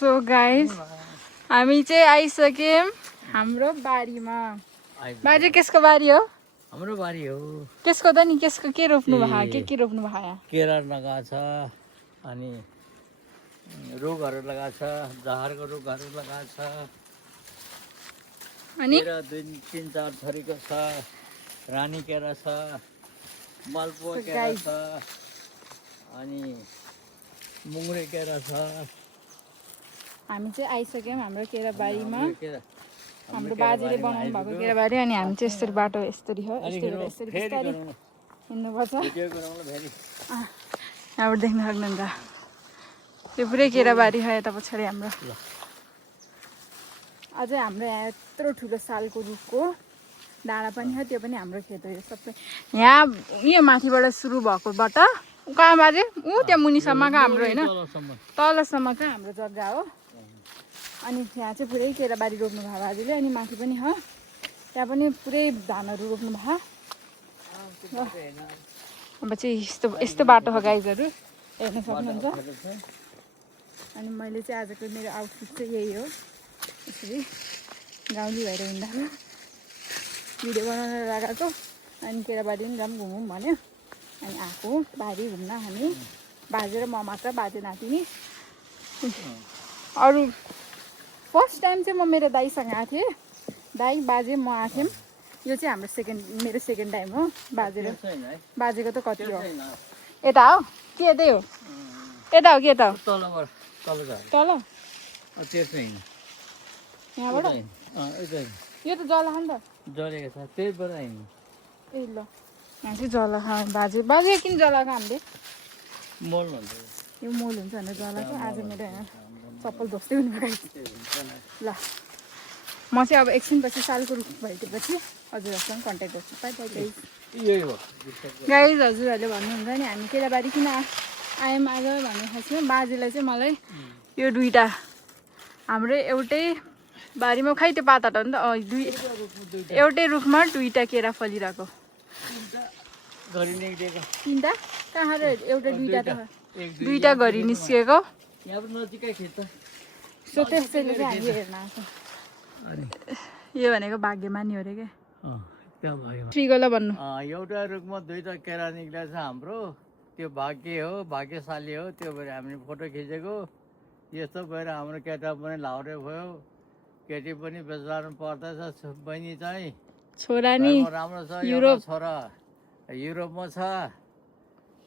So guys हामी चाहिँ आइसक्यौँ हाम्रो बारीमा। बाजे केसको बारी हो? हाम्रो बारी हो। त्यसको त नि केसको के रोप्नु भएको? के रोप्नु भएको यहाँ? केरा लगाएको छ अनि रुखहरू लगाएको छ, जहरको रुखहरू लगाएको छ। अनि केरा 2-3-4 थरीको छ। रानी केरा छ, मालपुवा केरा छ, अनि मुङ्रे केरा छ। हामी चाहिँ आइसक्यौँ हाम्रो केरा बारीमा। हाम्रो बाजेले बनाउनु भएको केरा बारी। अनि हामी चाहिँ यसरी बाटो यसरी हो, यसरी बिस्तारै हिँड्नुपर्छ। यहाँबाट देख्न सक्नुहुन्छ त्यो पुरै केरा बारी हो यता पछाडि हाम्रो। अझै हाम्रो यहाँ यत्रो ठुलो सालको रुखको डाँडा पनि छ, त्यो पनि हाम्रो खेत हो। यो सबै यहाँ यो माथिबाट सुरु भएकोबाट कहाँ बाजे ऊ त्यहाँ मुनिसम्मको हाम्रो होइन, तलसम्मको हाम्रो जग्गा हो। अनि यहाँ चाहिँ पुरै केराबारी रोप्नु भयो बाजेले। अनि माथि पनि हो, त्यहाँ पनि पुरै धानहरू रोप्नु भयो। अब चाहिँ यस्तो बाटो हो गाइजहरू, हेर्न सक्नुहुन्छ। अनि मैले चाहिँ आजको मेरो आउटफिट चाहिँ यही हो, यसरी गाउँली भएर हिँड्दा भिडियो बनाउन लगाएको। अनि केराबारी पनि जाऊँ घुमौँ भन्यो, अनि आएको बारी घुम्न हामी बाजे र म मात्र, बाजे नातिनी। अरू फर्स्ट टाइम चाहिँ म मेरो दाइसँग आएको थिएँ, दाइ बाजे म आएको थियौँ। यो चाहिँ हाम्रो मेरो सेकेन्ड टाइम हो। बाजेको त कति हो यता हो कि यतै हो? यता हो कि यता हो? तल यहाँबाट यो त जला नि त, जलेको छ त्यही भएर हिँड्नु। ए ल यहाँ चाहिँ जला बाजे किन जलाएको? हामीले मोल भन्छ यो मोल हुन्छ भनेर जलाएको। आज मेरो यहाँ चप्पल धोस्दै हुनु भयो। ल म चाहिँ अब एकछिनपछि सालको रुख भइदिएपछि हजुरहरूसँग कन्ट्याक्ट गर्छु। By by guys. यही हो गाइज हजुरहरूले भन्नुहुन्छ नि हामी केराबारी किन आयौँ आज भन्ने खास बाजेलाई चाहिँ मलाई यो दुईवटा हाम्रो एउटै बारीमा खै त्यो पाता हो नि त, एउटै रुखमा दुईवटा केरा फलिरहेको। तिनवटा कहाँ एउटा दुईवटा त दुईवटा घरि निस्किएको। सो त्यसैले चाहिँ हामी हेर्न आएको। यो भनेको भाग्यमानी हो अरे क्या। श्रीगोला भन्नु एउटा रुखमा दुईवटा केरा निक्लिएको छ हाम्रो, त्यो भाग्य हो, भाग्यशाली हो। त्यो भएर हामीले फोटो खिचेको। यस्तो भएर हाम्रो केटा पनि लाउरे भयो, केटी पनि बेचार्नु पर्दैछ। बहिनी चाहिँ छोरा नि राम्रो छ, युरोप छोरा युरोपमा छ,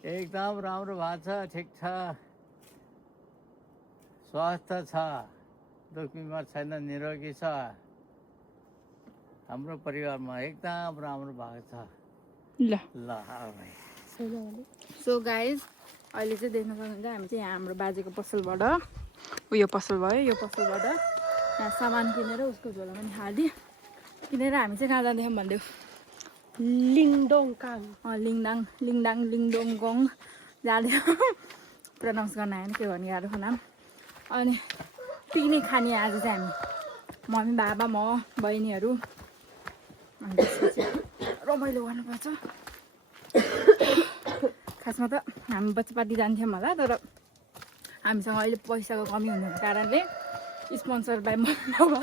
एकदम राम्रो भएको छ, ठिक छ, स्वास्थ्य छ, दुख बिमार छैन, निरोगी छ। हाम्रो परिवारमा एकदम राम्रो भएको छ। ल ल भाइ। सो गाइज अहिले चाहिँ देख्नु सक्नुहुन्छ हामी चाहिँ यहाँ हाम्रो बाजेको पसलबाट उयो पसल भयो, यो पसलबाट यहाँ सामान किनेर उसको झोला पनि हालिदियो किनेर हामी चाहिँ कहाँ जाँदैछौँ भनिदेऊ? लिङडोङकाङ लिङडोङगङ जाँदै प्रनाउन्स गर्न आएन के भन्ने गाह्रो नाम। अनि पिकनिक खाने आज चाहिँ हामी मम्मी बाबा म बहिनीहरू। अनि त्यसपछि रमाइलो गर्नुपर्छ। खासमा त हामी बच्चा पार्टी जान्थ्यौँ होला, तर हामीसँग अहिले पैसाको कमी हुनुको कारणले स्पोन्सर बाई मम्मी बाबा।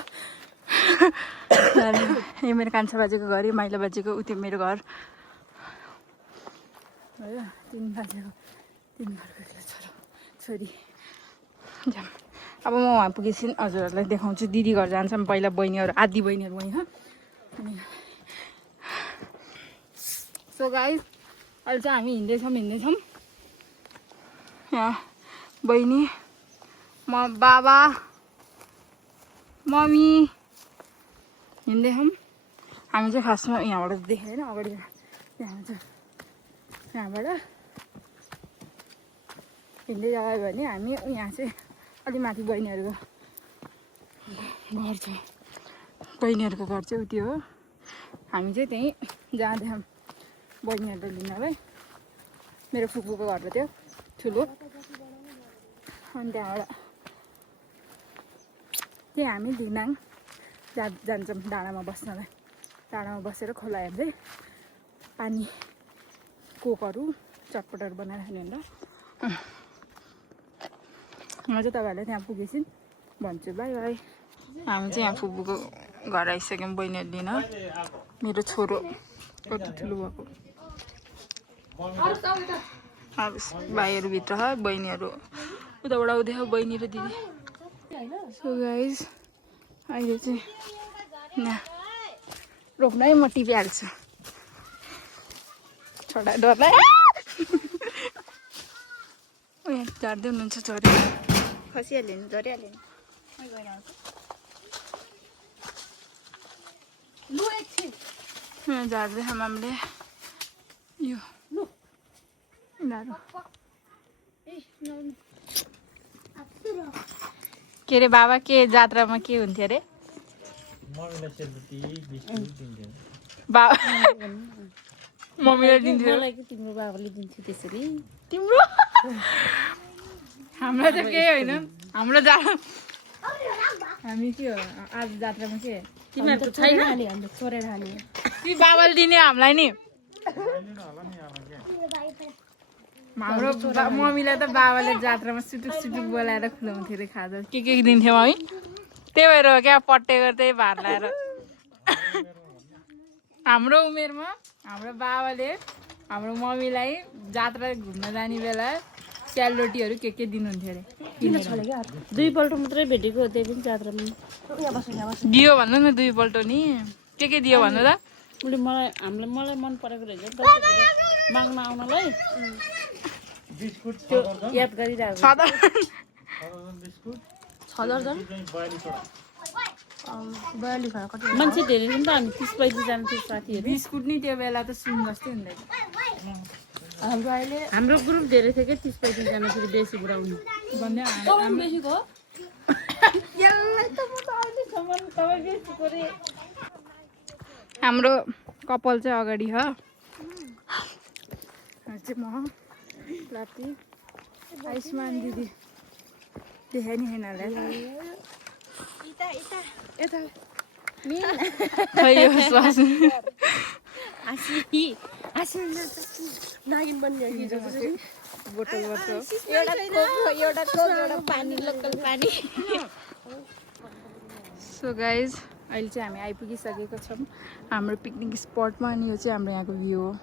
यो मेरो कान्छा बाजेको घर, यो माइला बाजेको, उति मेरो घर हो। 3 बाजेको 3 घरको छोरा छोरी जाम। अब म उहाँ पुगेपछि हजुरहरूलाई देखाउँछु। दिदी घर जान्छौँ पहिला, बहिनीहरू आदि बहिनीहरू वहीँ हो। अनि सो गाइस अहिले चाहिँ हामी हिँड्दैछौँ। यहाँ बहिनी म बाबा मम्मी हिँड्दैछौँ। हामी चाहिँ खासमा यहाँबाट देखेन अगाडि यहाँबाट हिँड्दै जायो भने हामी यहाँ चाहिँ अलि माथि बहिनीहरूको घर छ। बहिनीहरूको घर चाहिँ उति हो। हामी चाहिँ त्यहीँ जाँदैछौँ बहिनीहरूलाई लिनलाई। मेरो फुपूको घर हो त्यो ठुलो। अनि त्यहाँबाट त्यही हामी लिङदाङ जान्छौँ डाँडामा बस्नलाई। डाँडामा बसेर खोला हेर्दै पानी कोकहरू चटपटहरू बनाएर खाने भनेर म चाहिँ तपाईँहरूलाई त्यहाँ पुगेपछि भन्छु बाई बाई। हामी चाहिँ यहाँ फुपूको घर आइसक्यौँ बहिनीहरू लिन। मेरो छोरो कति ठुलो भएको। भाइहरू भित्र छ, बहिनीहरू उताबाट आउँदै हो, बहिनी र दिदी। सो गाइज अहिले चाहिँ यहाँ रोक्नु है, म टिपिहाल्छु। छोडा डरलाई यहाँ झार्दै हुनुहुन्छ छोरी। खसिहाल्यो नि, झरिहाल्यो नि। यहाँ झार्दैछ मामले यो के अरे बाबा, के जात्रामा के हुन्थ्यो अरे? बाबा मम्मीले दिन्थ्यो। तिम्रो बाबाले दिन्थ्यो त्यसरी। तिम्रो हाम्रो त केही होइन। हाम्रो हामी के हो आज जात्रामा के तिमीहरूको छैन नि, हाम्रो छोडेर हाल्ने। ती बाबाले दिने हामीलाई नि। हाम्रो मम्मीलाई त बाबाले जात्रामा सुटुक सुटुक बोलाएर खुलाउँथ्यो अरे खाजा। के दिन्थ्यो मम्मी? त्यही भएर हो क्या पट्टे गर्दै भात लाएर। हाम्रो उमेरमा हाम्रो बाबाले हाम्रो मम्मीलाई जात्रा घुम्न जाने बेला सेलरोटीहरू के दिनुहुन्थ्यो अरे। किन छोडेको? दुईपल्ट मात्रै भेटेको, त्यही पनि जात्रामा। दियो भन्नु न, दुईपल्ट नि। के दियो भन्नु त? उसले मलाई मन परेको रहेछ माग्न आउनलाई। त्यो याद गरिरहेको मान्छे धेरै थियो नि त, हामी 30-35 जना थियो साथीहरू। बिस्कुट नि त्यो बेला त सुन जस्तै हुँदैन। हाम्रो ग्रुप धेरै थियो क्या, 30-35 जना थियो, बेसी बुढाउने भन्दै बेसीको। हाम्रो कपाल चाहिँ अगाडि हो। चाहिँ म राति आयुष्मान दिदी देखाइ नि छैन सो गाइज अहिले चाहिँ हामी आइपुगिसकेको छौँ हाम्रो पिकनिक स्पटमा। अनि यो चाहिँ हाम्रो यहाँको भ्यू हो।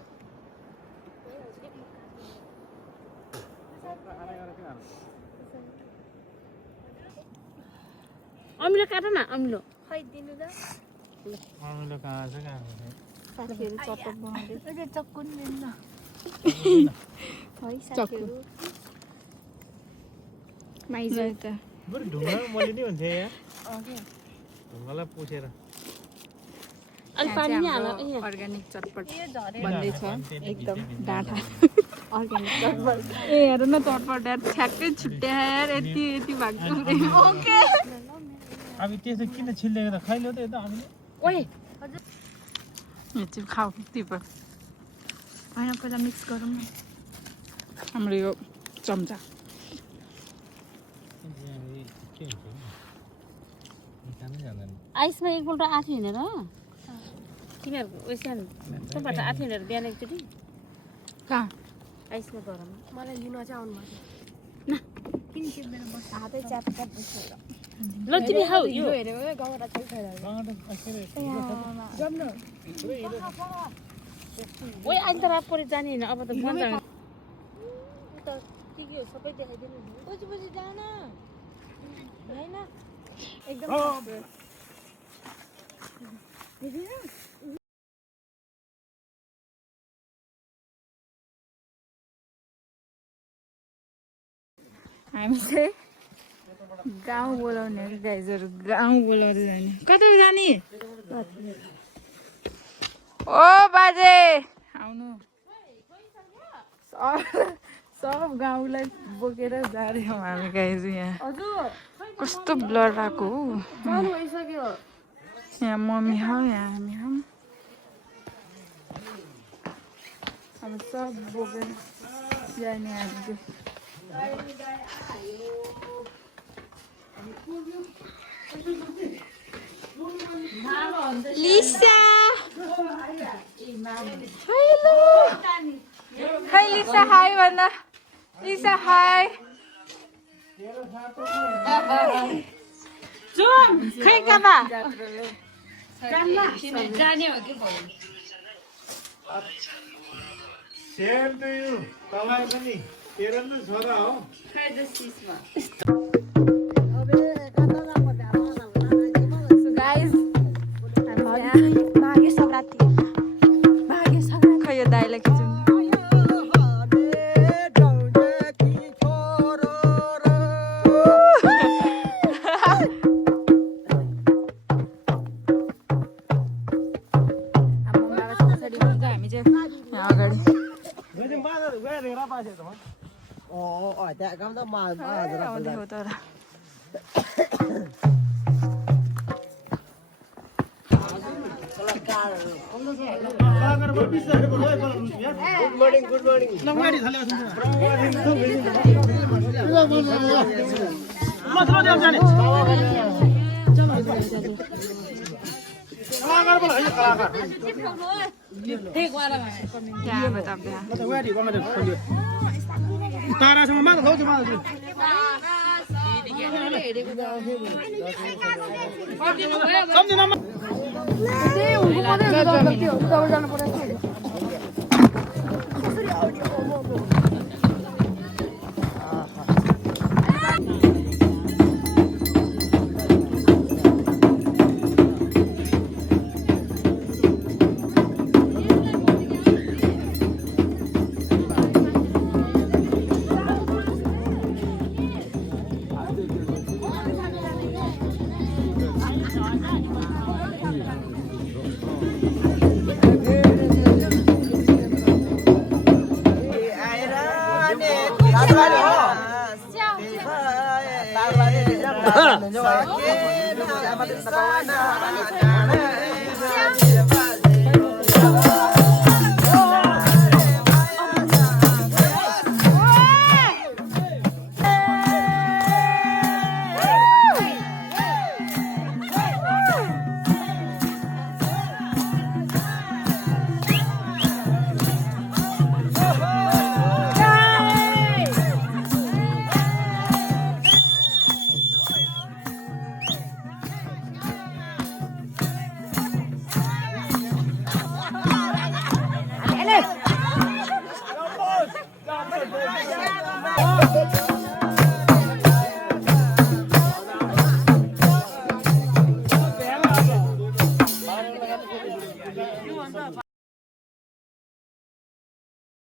अमिलो काट न, अमिलो खाइदिनु त। अमिलो कहाँ छ? साथीहरू चटपट बनाउँदै चक्कु नि दिनु न है साथीहरू। माइज त बरु ढुङ्गा मैले नि हुन्छ यहाँ ढुङ्गालाई पुछेर अलि पानी नि हाल। अर्ग्यानिक चटपट भन्दैछ एकदम डाँठा अर्ग्यानिक चटपट। ए हेर न चटपट यार ठ्याक्कै छुट्ट्या यार, यति यति भएको। ओके अब त्यसो किन छिल्लेको त? खाइलो त यता हामीले। ओए यो चाहिँ खाऊ तिप होइन, पहिला मिक्स गरौँ न। हाम्रो यो चम्चा आइसमा एकपल्ट आथ्यो हिँडेर तिमीहरूको ओइसान तँबाट आथ्यो हिँडेर बिहान एकचोटि कहाँ आइसमा घरमा मलाई लिन चाहिँ आउनु भएको ल तिमी खाऊ यो ओए अहिले त रात परि जाने होइन, अब त बन्द सबै देखाइदिनु पछि जान होइन एकदम। हामी चाहिँ गाउँ बोलाउने गाइजहरू, गाउँ बोलाउँदै जाने। कता जाने? ओ बाजे आउनु। सब गाउँलाई बोकेर जाँदैछौँ हामी गाइज। यहाँ कस्तो ब्लर आएको हो। यहाँ मम्मी हो, यहाँ हामी हौँ। अब सब बोकेर जाने हामी चाहिँ। लिसा हेलो हाय लिसा, हाय भन्दा लिसा हाय। खै कता जाने हो कि सेम टु यु तपाईँ पनि तेरो नि छोरा हो भाग्य सङ्क्रान्ति खै यो दाइलाई खिचौँ हामी चाहिँ यहाँ अगाडि आउँदै हो तर तारासँग मात्र खाउँछ Oh,